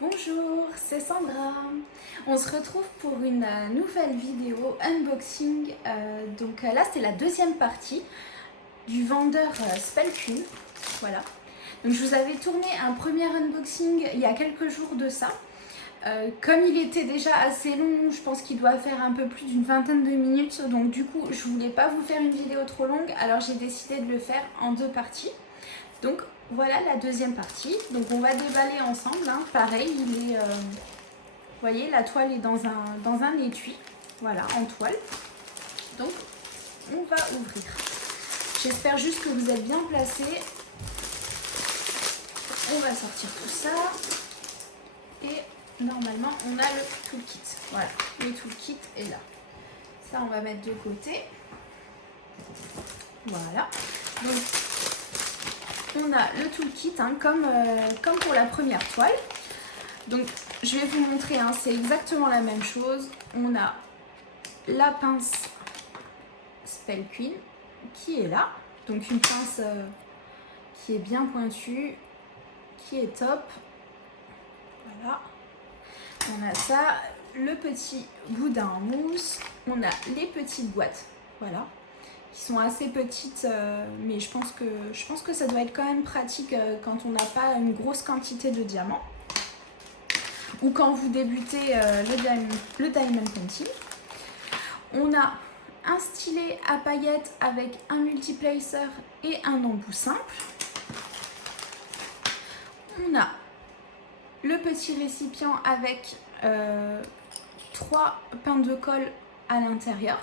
Bonjour, c'est Sandra. On se retrouve pour une nouvelle vidéo unboxing. Donc là, c'est la deuxième partie du vendeur Spellqueen. Voilà. Donc je vous avais tourné un premier unboxing il y a quelques jours de ça. Comme il était déjà assez long, je pense qu'il doit faire un peu plus d'une vingtaine de minutes. Donc du coup, je voulais pas vous faire une vidéo trop longue. Alors j'ai décidé de le faire en deux parties. Donc voilà la deuxième partie. Donc on va déballer ensemble. Hein. Pareil, il est, vous voyez, la toile est dans un étui. Voilà, en toile. Donc on va ouvrir. J'espère juste que vous êtes bien placés. On va sortir tout ça. Et normalement, on a le toolkit. Voilà, le toolkit est là. Ça, on va mettre de côté. Voilà. Donc, on a le toolkit hein, comme pour la première toile. Donc je vais vous montrer, hein, c'est exactement la même chose. On a la pince Spellqueen qui est là. Donc une pince qui est bien pointue, qui est top. Voilà. On a ça, le petit boudin en mousse. On a les petites boîtes, voilà, qui sont assez petites, mais je pense que ça doit être quand même pratique quand on n'a pas une grosse quantité de diamants ou quand vous débutez le diamond painting. On a un stylet à paillettes avec un multiplacer et un embout simple. On a le petit récipient avec 3 pinces de colle à l'intérieur.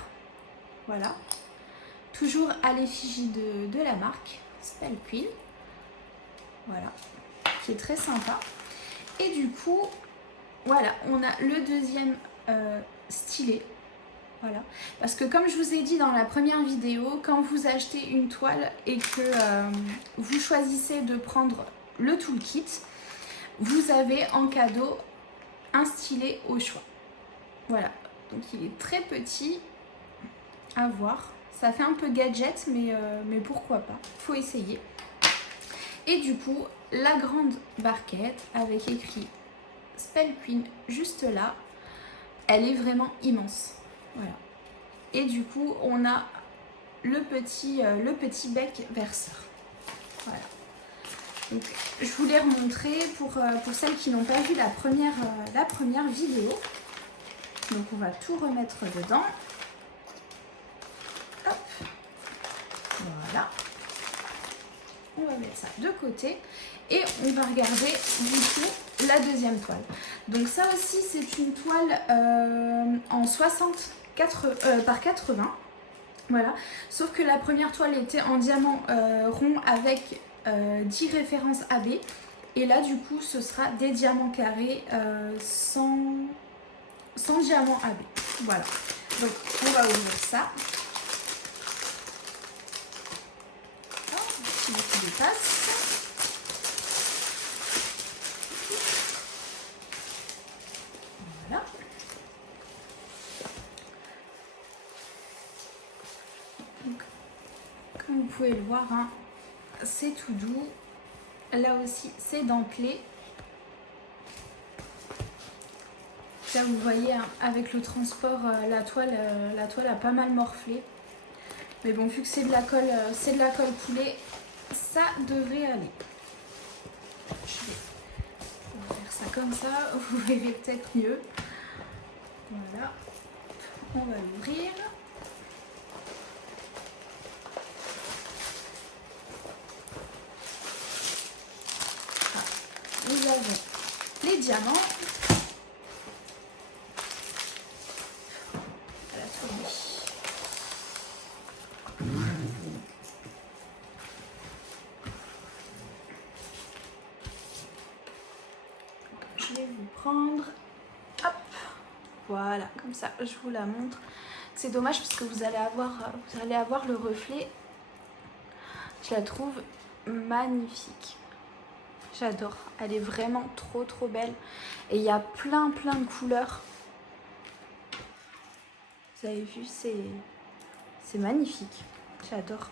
Voilà. Toujours à l'effigie de la marque Spellqueen. Voilà. Qui est très sympa. Et du coup, voilà, on a le deuxième stylet. Voilà. Parce que comme je vous ai dit dans la première vidéo, quand vous achetez une toile et que vous choisissez de prendre le toolkit, vous avez en cadeau un stylet au choix. Voilà. Donc il est très petit à voir. Ça fait un peu gadget, mais pourquoi pas. Il faut essayer. Et du coup, la grande barquette avec écrit Spellqueen juste là, elle est vraiment immense. Voilà. Et du coup, on a le petit bec verseur. Voilà. Donc, je voulais remontrer pour celles qui n'ont pas vu la première vidéo. Donc, on va tout remettre dedans. Hop. Voilà. On va mettre ça de côté. Et on va regarder du coup la deuxième toile. Donc ça aussi c'est une toile en 60 par 80. Voilà. Sauf que la première toile était en diamant rond avec 10 références AB. Et là du coup ce sera des diamants carrés sans diamant AB. Voilà. Donc on va ouvrir ça. Oh, un petit peu de tasse. Voilà. Donc, comme vous pouvez le voir, hein, c'est tout doux. Là aussi, c'est dentelé. Là, vous voyez, hein, avec le transport, la toile a pas mal morflé. Mais bon, vu que c'est de la colle coulée, ça devrait aller. Je vais faire ça comme ça, vous verrez peut-être mieux. Voilà. On va l'ouvrir. Nous avons les diamants. Elle a tourné. Je vais vous prendre. Hop. Voilà, comme ça, je vous la montre. C'est dommage parce que vous allez avoir le reflet. Je la trouve magnifique. J'adore, elle est vraiment trop belle. Et il y a plein de couleurs. Vous avez vu, c'est magnifique. J'adore.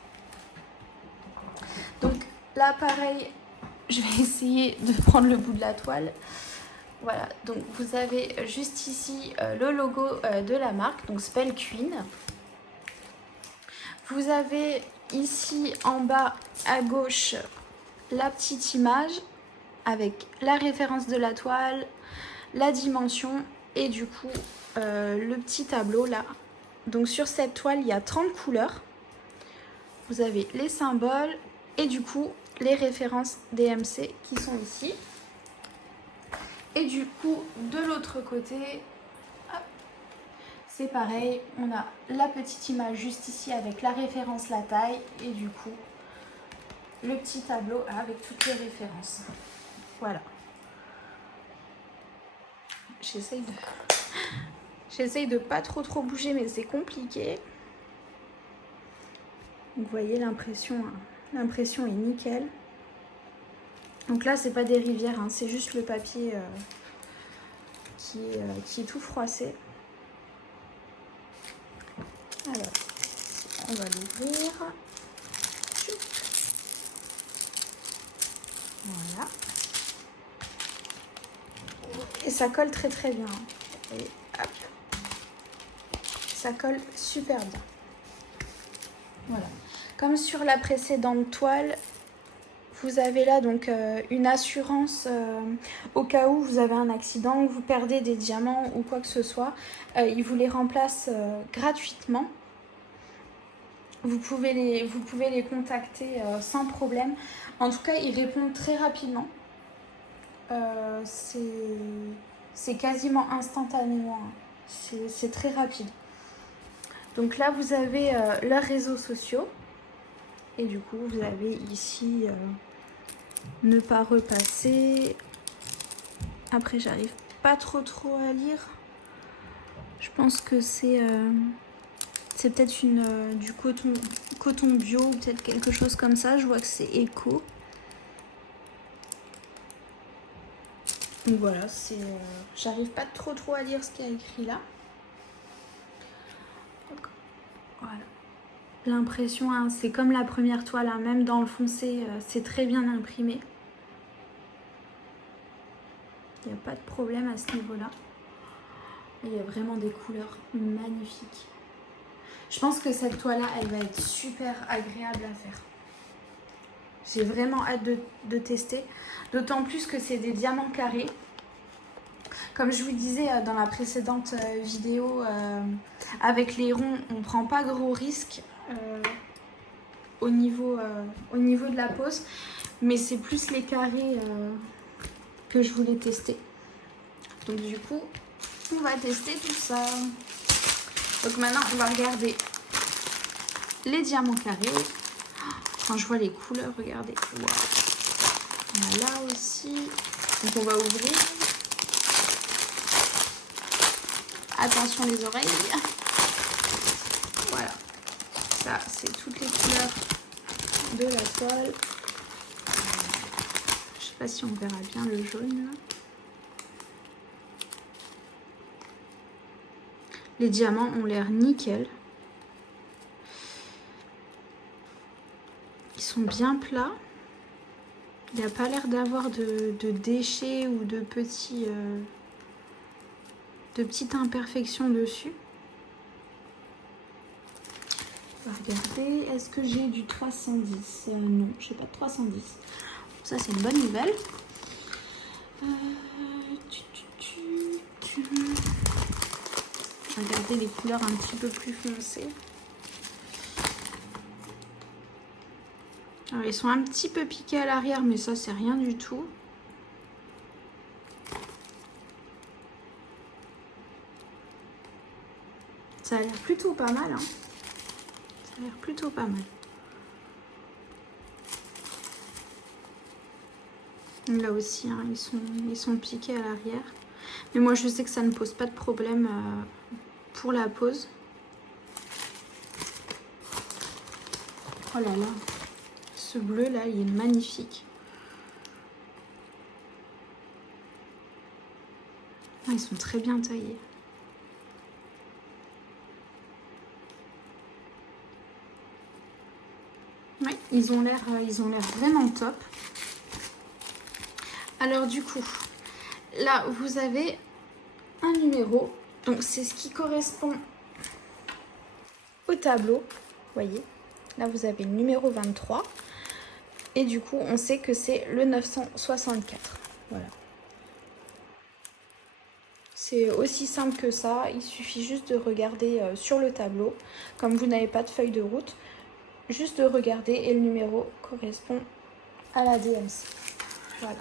Donc là, pareil, je vais essayer de prendre le bout de la toile. Voilà, donc vous avez juste ici le logo de la marque, donc Spell Queen. Vous avez ici en bas à gauche la petite image avec la référence de la toile, la dimension et du coup le petit tableau là. Donc sur cette toile, il y a 30 couleurs. Vous avez les symboles et du coup les références DMC qui sont ici. Et du coup, de l'autre côté, c'est pareil, on a la petite image juste ici avec la référence, la taille et du coup, le petit tableau avec toutes les références. Voilà. J'essaye de pas trop bouger, mais c'est compliqué. Vous voyez, l'impression est nickel. Donc là, c'est pas des rivières, hein, c'est juste le papier qui est tout froissé. Alors, on va l'ouvrir. Voilà. Et ça colle très bien. Et hop. Ça colle super bien. Voilà. Comme sur la précédente toile, vous avez là donc une assurance au cas où vous avez un accident, vous perdez des diamants ou quoi que ce soit. Ils vous les remplacent gratuitement. Vous pouvez les contacter sans problème. En tout cas, ils répondent très rapidement. C'est quasiment instantanément. C'est très rapide. Donc là, vous avez leurs réseaux sociaux. Et du coup, vous avez ici ne pas repasser. Après, j'arrive pas trop à lire. Je pense que c'est peut-être du coton bio, peut-être quelque chose comme ça. Je vois que c'est éco. Donc voilà, j'arrive pas trop à lire ce qu'il y a écrit là. Donc, voilà. L'impression, hein, c'est comme la première toile, hein, même dans le foncé, c'est très bien imprimé. Il n'y a pas de problème à ce niveau-là. Il y a vraiment des couleurs magnifiques. Je pense que cette toile-là, elle va être super agréable à faire. J'ai vraiment hâte de tester. D'autant plus que c'est des diamants carrés. Comme je vous disais dans la précédente vidéo, avec les ronds, on ne prend pas gros risques au niveau de la pose. Mais c'est plus les carrés que je voulais tester. Donc du coup, on va tester tout ça. Donc maintenant, on va regarder les diamants carrés. Quand je vois les couleurs, regardez. Wow. On a là aussi. Donc on va ouvrir. Attention les oreilles. Voilà. Ça, c'est toutes les couleurs de la toile. Je sais pas si on verra bien le jaune. Les diamants ont l'air nickel. Ils sont bien plats. Il n'y a pas l'air d'avoir de déchets ou de petites imperfections dessus. On va regarder. Est-ce que j'ai du 310 ? Non, je n'ai pas de 310. Ça, c'est une bonne nouvelle. Regardez les couleurs un petit peu plus foncées. Alors, ils sont un petit peu piqués à l'arrière, mais ça, c'est rien du tout. Ça a l'air plutôt pas mal, hein. Ça a l'air plutôt pas mal. Là aussi, hein, ils sont piqués à l'arrière. Mais moi, je sais que ça ne pose pas de problème pour la pose. Oh là là. Ce bleu là, il est magnifique. Ah, ils sont très bien taillés. Oui, ils ont l'air vraiment top. Alors du coup, là vous avez un numéro, donc c'est ce qui correspond au tableau, vous voyez, là vous avez le numéro 23 et du coup on sait que c'est le 964, voilà. C'est aussi simple que ça, il suffit juste de regarder sur le tableau, comme vous n'avez pas de feuille de route, juste de regarder et le numéro correspond à la DMC, voilà.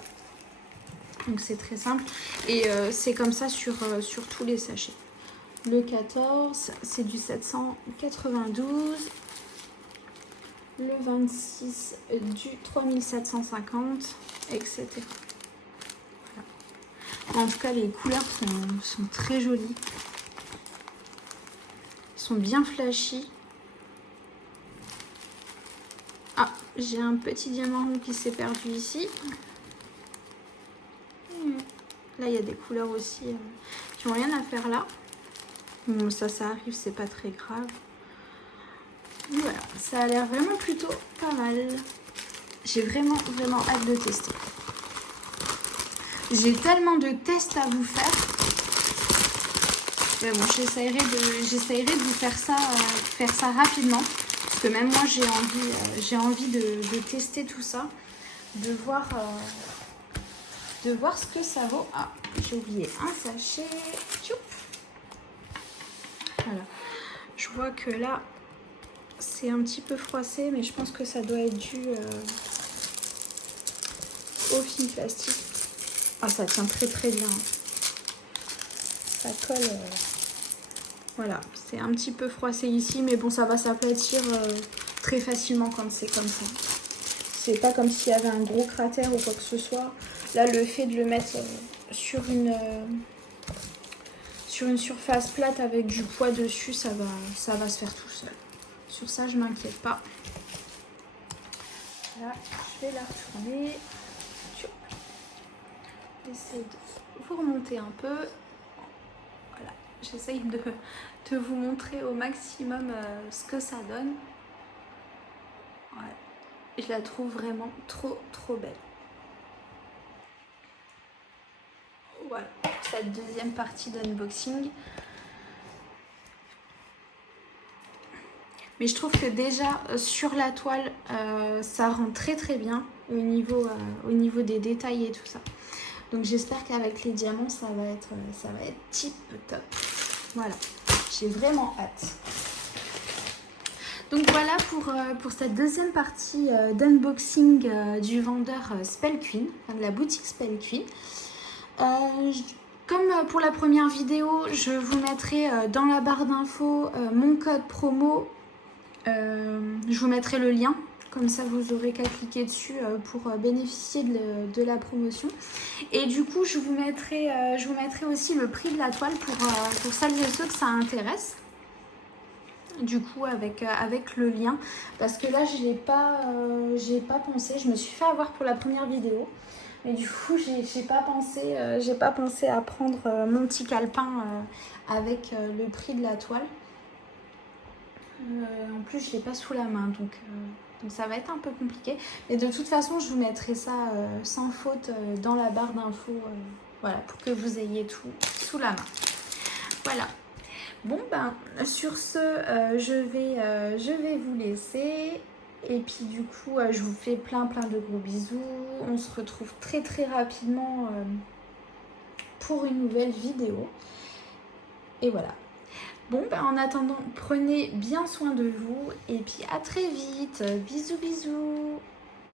Donc c'est très simple et c'est comme ça sur tous les sachets. Le 14, c'est du 792. Le 26, du 3750, etc. Voilà. En tout cas, les couleurs sont très jolies. Elles sont bien flashy. Ah, j'ai un petit diamant rond qui s'est perdu ici. Là, il y a des couleurs aussi qui n'ont rien à faire là. Bon, ça arrive, c'est pas très grave. Voilà, ça a l'air vraiment plutôt pas mal. J'ai vraiment hâte de tester. J'ai tellement de tests à vous faire. Mais bon, j'essaierai de vous faire ça rapidement. Parce que même moi, j'ai envie de tester tout ça. De voir ce que ça vaut. Ah, j'ai oublié un sachet. Tchoup. Voilà. Je vois que là, c'est un petit peu froissé, mais je pense que ça doit être dû au film plastique. Ah, ça tient très bien. Ça colle. Voilà, c'est un petit peu froissé ici, mais bon, ça va s'aplatir très facilement quand c'est comme ça. C'est pas comme s'il y avait un gros cratère ou quoi que ce soit. Là, le fait de le mettre sur une surface plate avec du poids dessus, ça va se faire tout seul. Sur ça, je m'inquiète pas. Là, je vais la retourner. J'essaie de vous remonter un peu. Voilà, j'essaye de vous montrer au maximum ce que ça donne. Ouais. Je la trouve vraiment trop belle. Voilà, cette deuxième partie d'unboxing. Mais je trouve que déjà sur la toile, ça rend très bien au niveau des détails et tout ça. Donc j'espère qu'avec les diamants, ça va être tip top. Voilà, j'ai vraiment hâte. Donc voilà pour cette deuxième partie d'unboxing du vendeur Spell Queen, enfin de la boutique Spell Queen. Comme pour la première vidéo, je vous mettrai dans la barre d'infos mon code promo. Je vous mettrai le lien, comme ça vous aurez qu'à cliquer dessus pour bénéficier de la promotion. Et du coup, je vous mettrai aussi le prix de la toile pour celles et ceux que ça intéresse. Du coup, avec le lien, parce que là, j'ai pas pensé. Je me suis fait avoir pour la première vidéo. Mais du coup, j'ai pas pensé à prendre mon petit calepin avec le prix de la toile. En plus, je l'ai pas sous la main, donc ça va être un peu compliqué. Mais de toute façon, je vous mettrai ça sans faute dans la barre d'infos, voilà, pour que vous ayez tout sous la main. Voilà. Bon, ben, sur ce, je vais vous laisser. Et puis du coup, je vous fais plein de gros bisous. On se retrouve très rapidement pour une nouvelle vidéo. Et voilà. Bon, ben, en attendant, prenez bien soin de vous. Et puis à très vite. Bisous.